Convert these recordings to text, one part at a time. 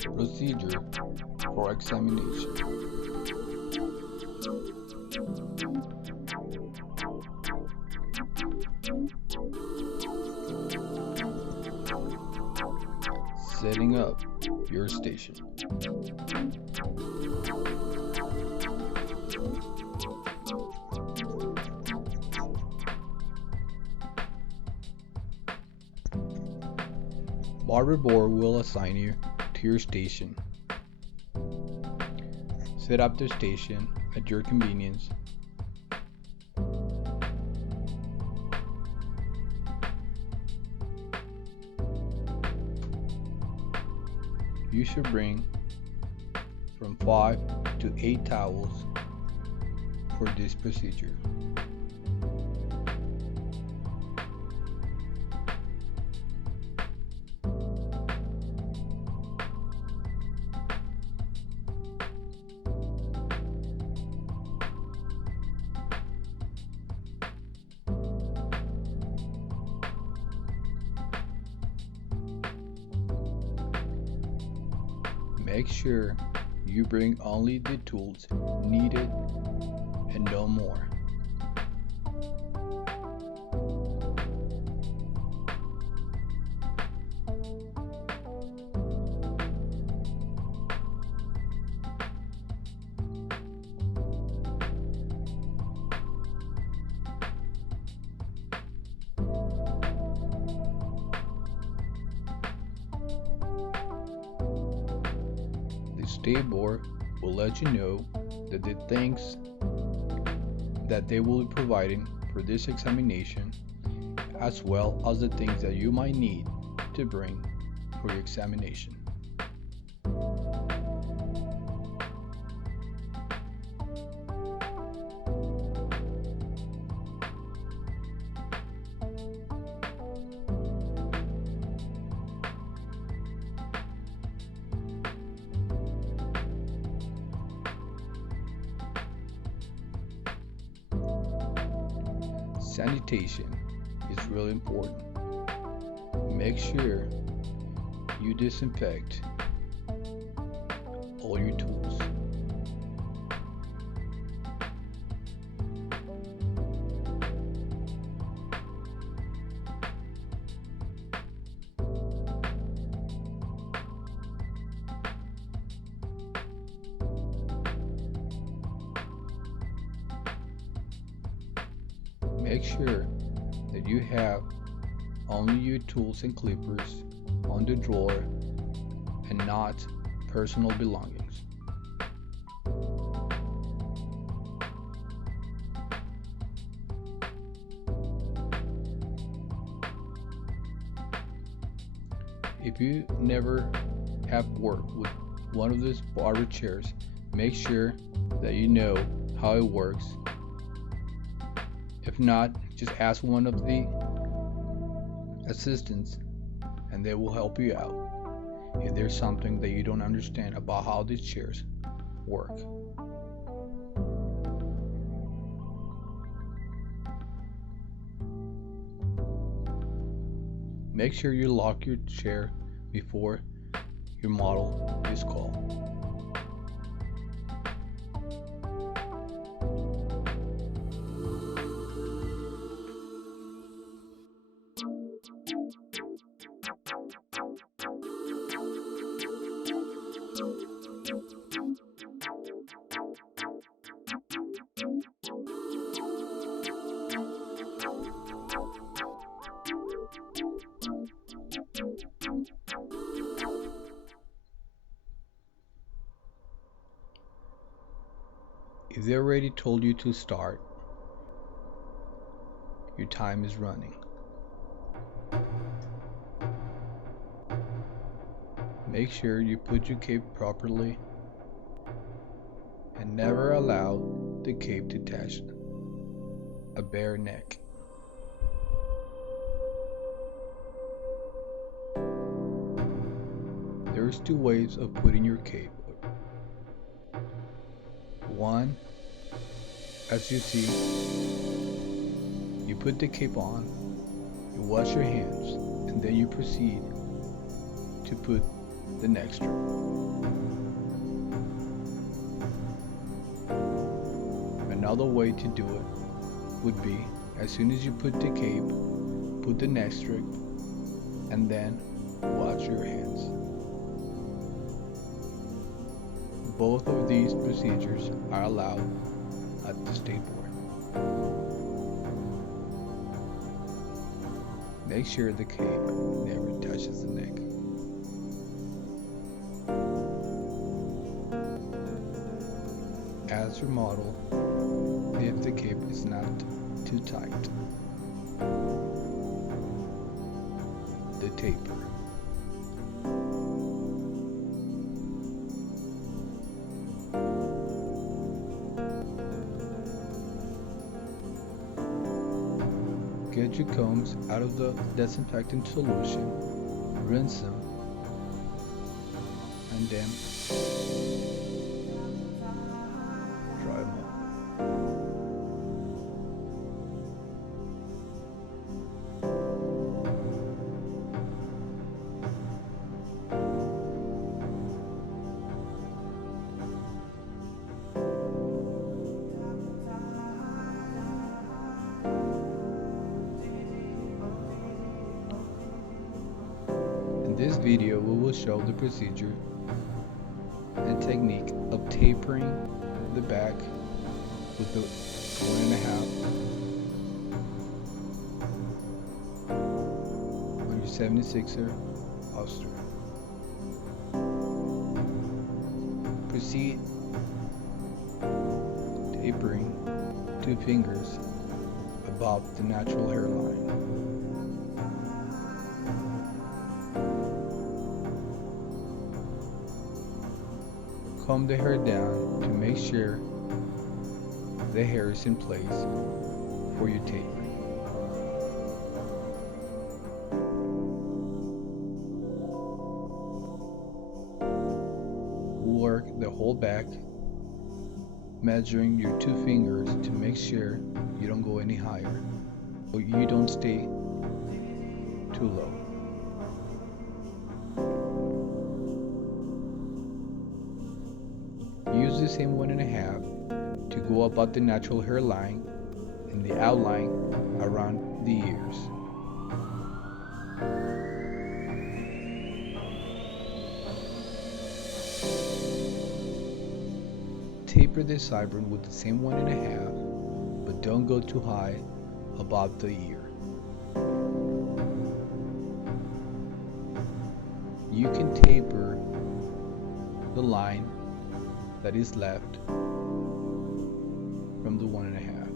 Procedure for examination. Setting up your station. Barber Board will assign you to your station. Set up the station at your convenience. You should bring from 5 to 8 towels for this procedure. Make sure you bring only the tools needed and no more. The state board will let you know that the things that they will be providing for this examination, as well as the things that you might need to bring for your examination. Sanitation is really important. Make sure you disinfect all your tools. Make sure that you have only your tools and clippers on the drawer and not personal belongings. If you never have worked with one of these barber chairs, make sure that you know how it works. If not, just ask one of the assistants and they will help you out if there's something that you don't understand about how these chairs work. Make sure you lock your chair before your model is called. If they already told you to start, your time is running. Make sure you put your cape properly and never allow the cape to touch a bare neck. There's two ways of putting your cape. One, as you see, you put the cape on, you wash your hands, and then you proceed to put the neck strip. Another way to do it would be, as soon as you put the cape, put the neck strip, and then wash your hands. Both of these procedures are allowed at the state board. Make sure the cape never touches the neck. As your model, if the cape is not too tight. The taper. Get your combs out of the disinfectant solution, rinse them, and then dry them up. In this video, we will show the procedure and technique of tapering the back with the 1.5 on your 76er Ulster. Proceed tapering 2 fingers above the natural hairline. Comb the hair down to make sure the hair is in place for your tapering. Work the whole back, measuring your 2 fingers to make sure you don't go any higher or you don't stay too low. Use the same 1.5 to go about the natural hairline and the outline around the ears. Taper the sideburn with the same 1.5, but don't go too high above the ear. You can taper the line that is left from the 1.5.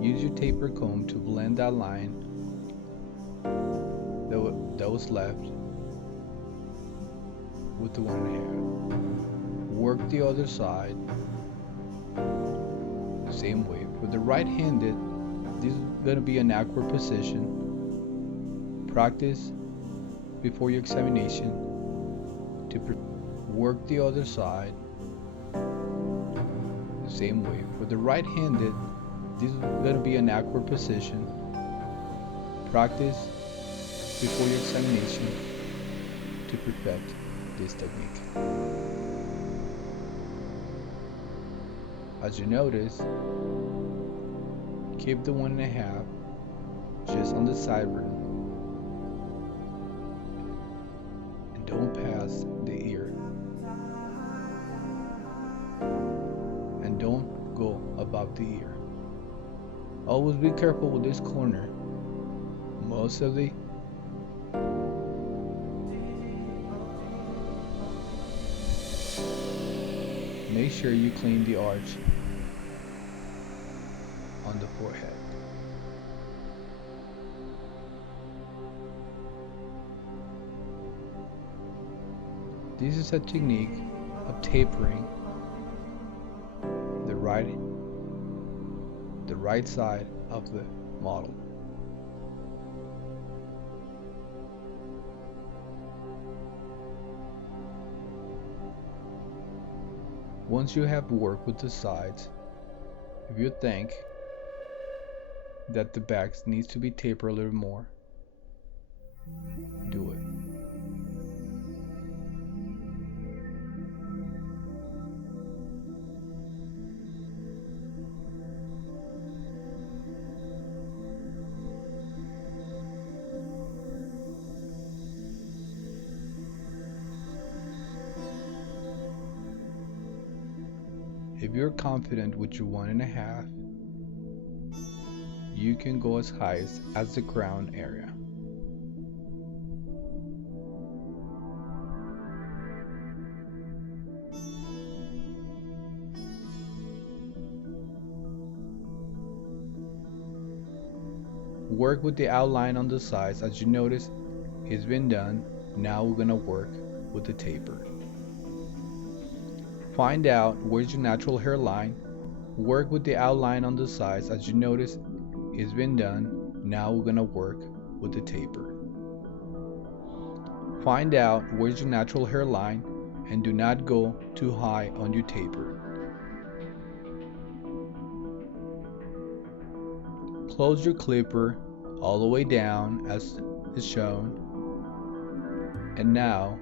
Use your taper comb to blend that line that was left with the 1.5. Work the other side the same way. For the right-handed, this is going to be an awkward position. Practice before your examination to work the other side the same way. For the right-handed, this is going to be an awkward position. Practice before your examination to perfect this technique. As you notice, keep the 1.5 just on the sideburn and don't pass the ear, and don't go above the ear. Always be careful with this corner. Make sure you clean the arch on the forehead. This is a technique of tapering the right side of the model. Once you have worked with the sides, if you think that the back needs to be tapered a little more, do it. If you're confident with your 1.5, you can go as high as the crown area. Work with the outline on the sides. As you notice, it's been done. Now we're gonna work with the taper. Find out where's your natural hairline. Work with the outline on the sides. As you notice, it's been done. Now we're gonna work with the taper. Find out where's your natural hairline and do not go too high on your taper. Close your clipper all the way down as is shown. And now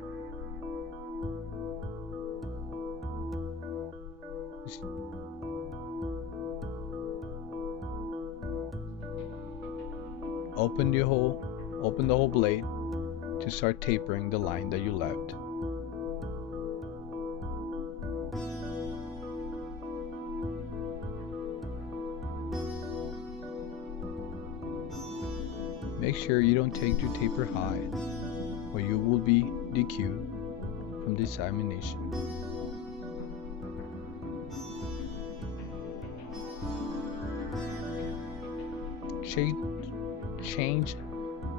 open the whole blade to start tapering the line that you left. Make sure you don't take your taper high or you will be DQ'd from the examination. Change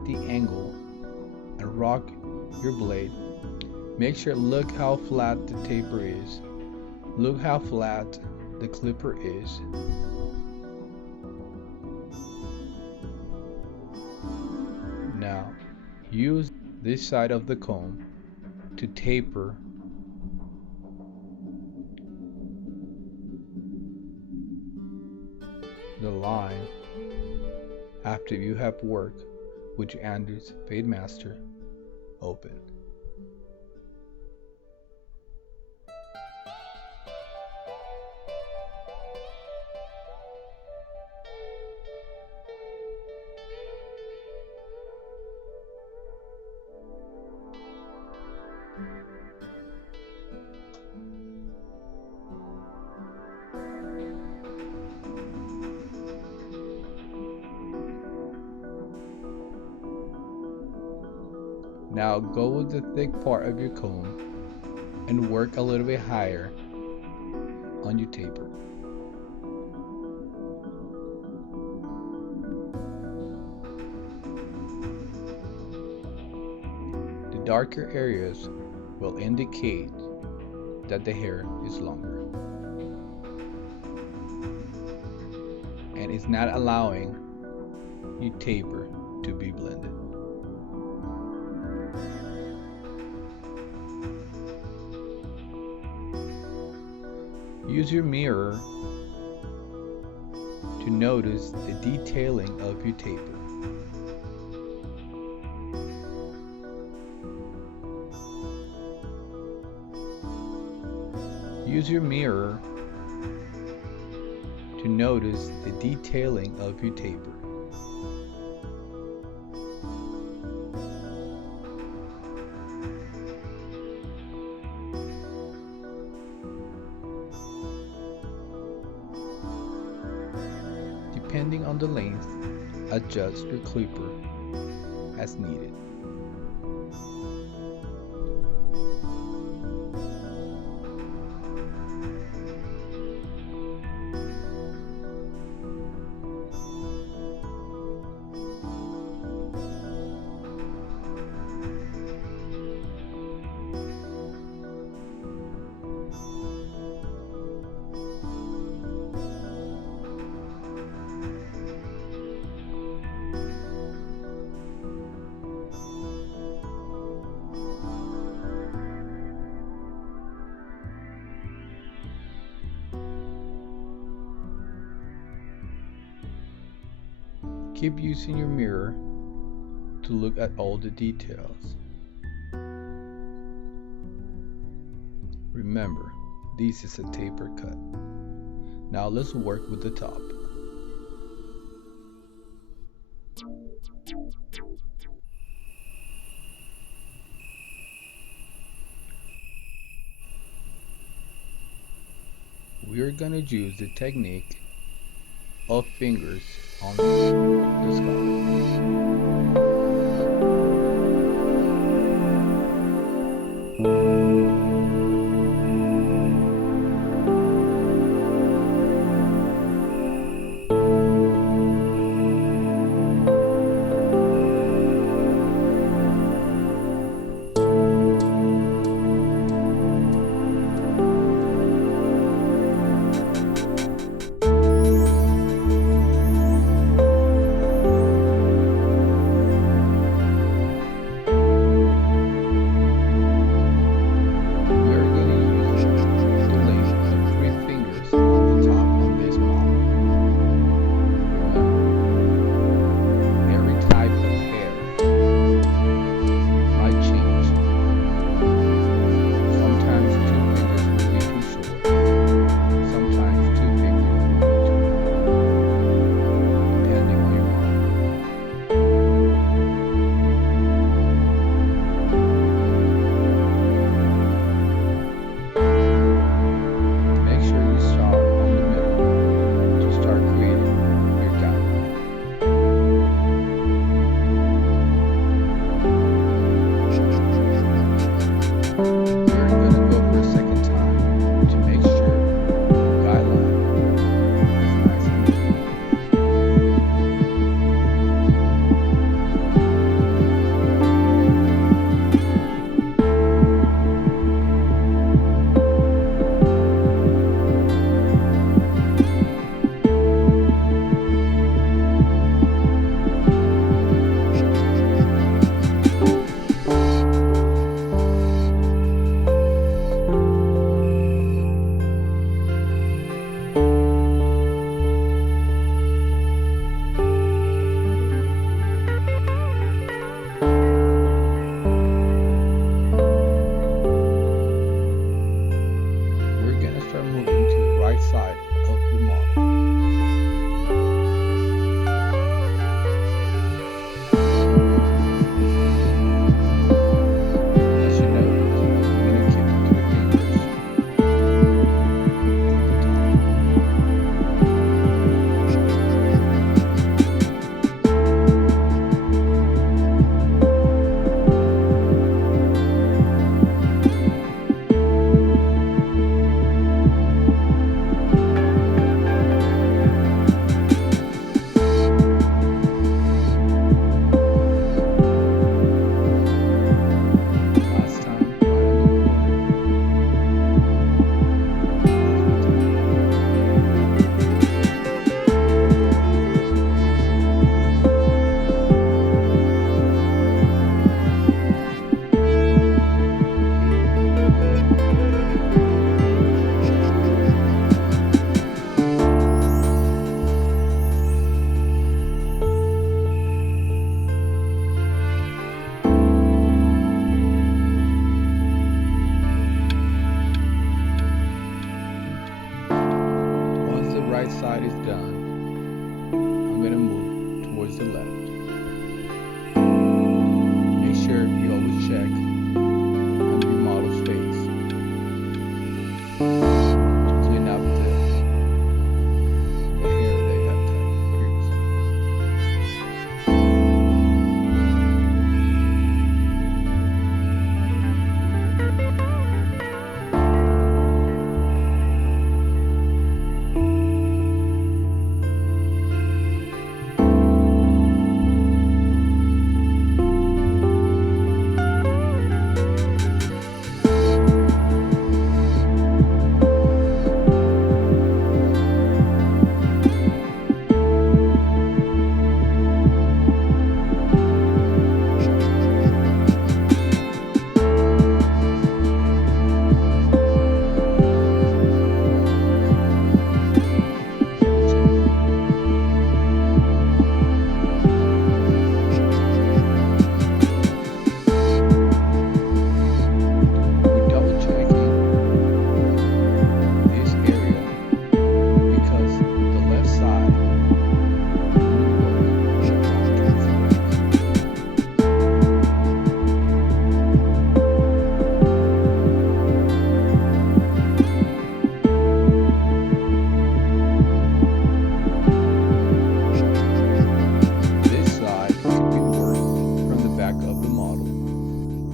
the angle and rock your blade. Make sure look how flat the taper is. Look how flat the clipper is. Now use this side of the comb to taper the line after you have worked with your Anders Fade Master open. Now go with the thick part of your comb and work a little bit higher on your taper. The darker areas will indicate that the hair is longer and it's not allowing your taper to be blended. Use your mirror to notice the detailing of your taper. Use your mirror to notice the detailing of your taper. Depending on the length, adjust your clipper as needed. Keep using your mirror to look at all the details. Remember, this is a taper cut. Now let's work with the top. We are going to use the technique of fingers on the scarf. Side of the model. As you know, I'm going to keep the three fingers at the right side is done, I'm going to move towards the left. Make sure you always check on the model's face to clean up the hair they have cut previously.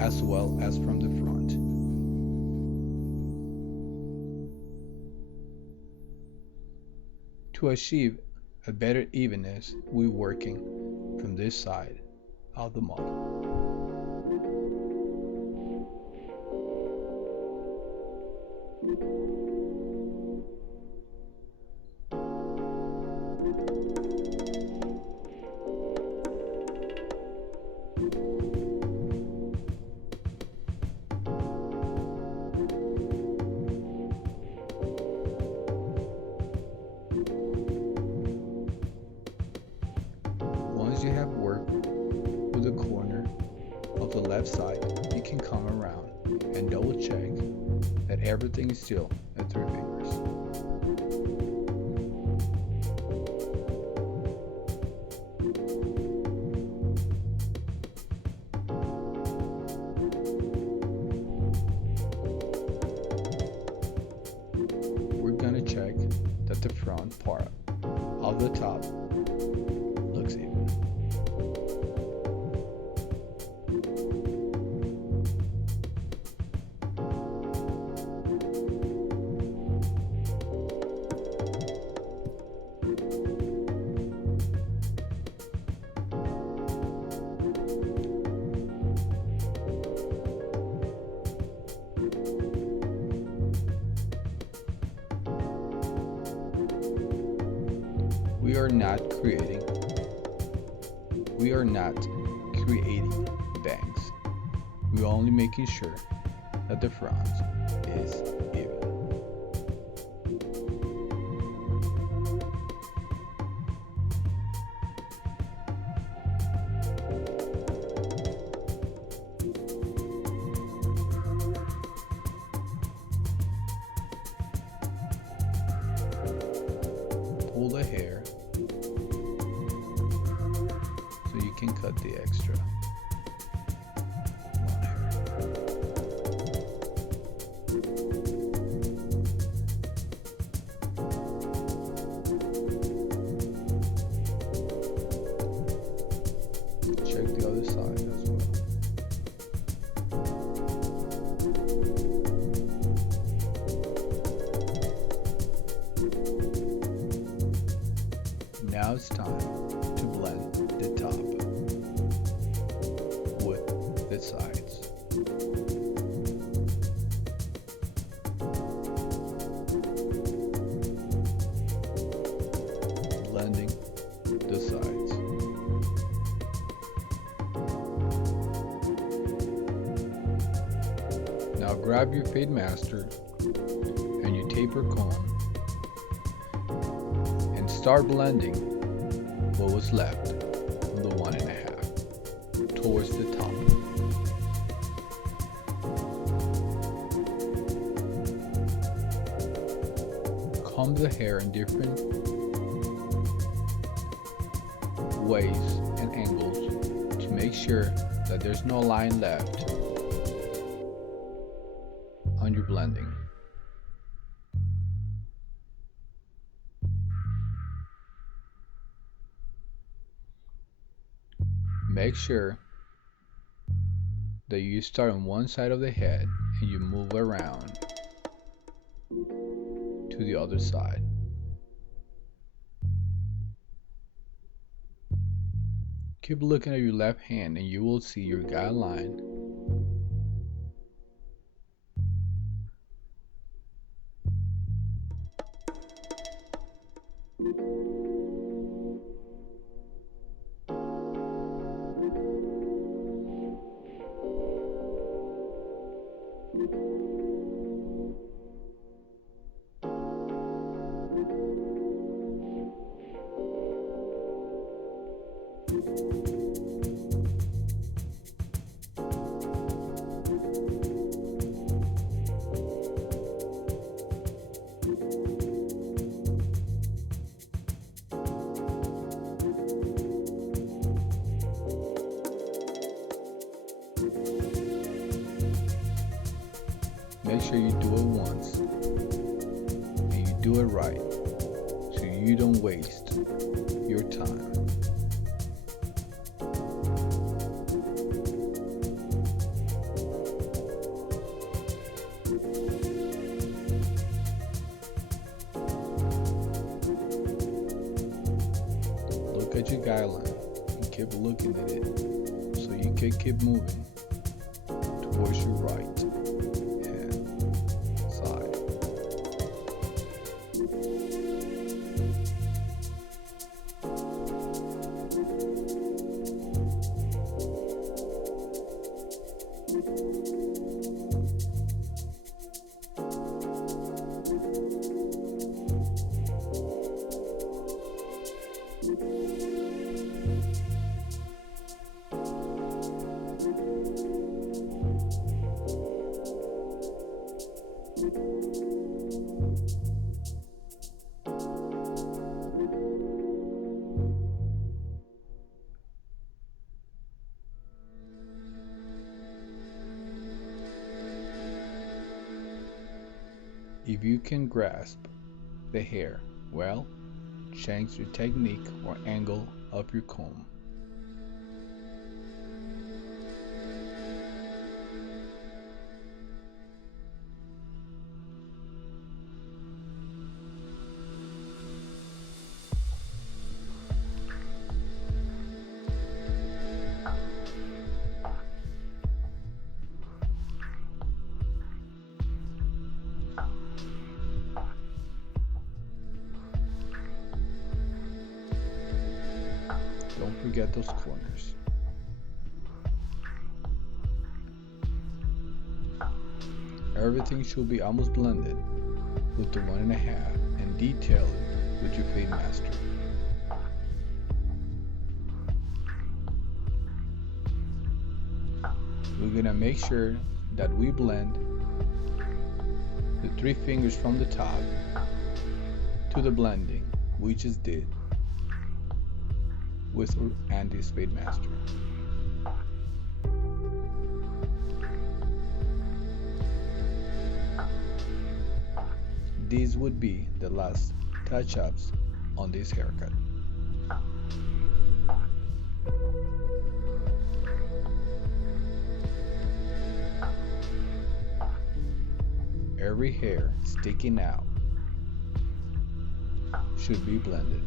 as well as from the front. To achieve a better evenness, we're working from this side of the model. Once you have worked with the corner of the left side, you can come around and double check that everything is still at 3 fingers. We're gonna check that the front part of the top looks even. We are not creating bangs. We're only making sure that the front is even. Pull the hair so you can cut the extra long hair. Check the other side as well. Now it's time to blend the top with the sides. Blending the sides. Now grab your Fade Master and your taper comb and start blending what was left from the 1.5 towards the top. Comb the hair in different ways and angles to make sure that there's no line left on your blending. Make sure that you start on one side of the head and you move around to the other side. Keep looking at your left hand and you will see your guideline Make sure you do it once and you do it right so you don't waste your time. at your guideline and keep looking at it so you can keep moving towards your right hand side. If you can grasp the hair well, change your technique or angle of your comb. Don't forget those corners. Everything should be almost blended with the 1.5 and detail it with your fade master. We're gonna make sure that we blend the 3 fingers from the top to the blending we just did with Andy's Fade Master. These would be the last touch-ups on this haircut. Every hair sticking out should be blended.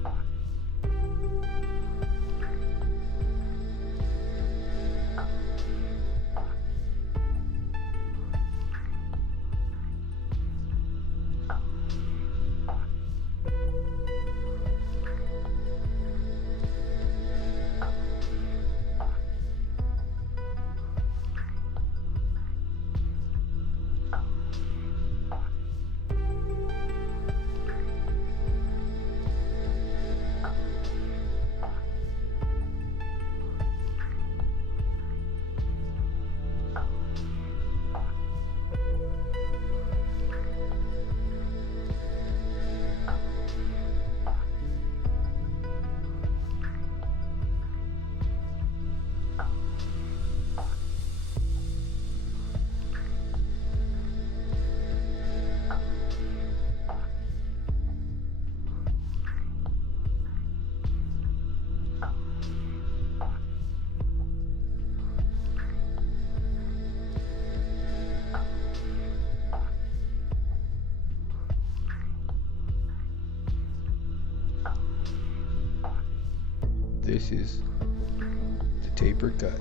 This is the taper cut.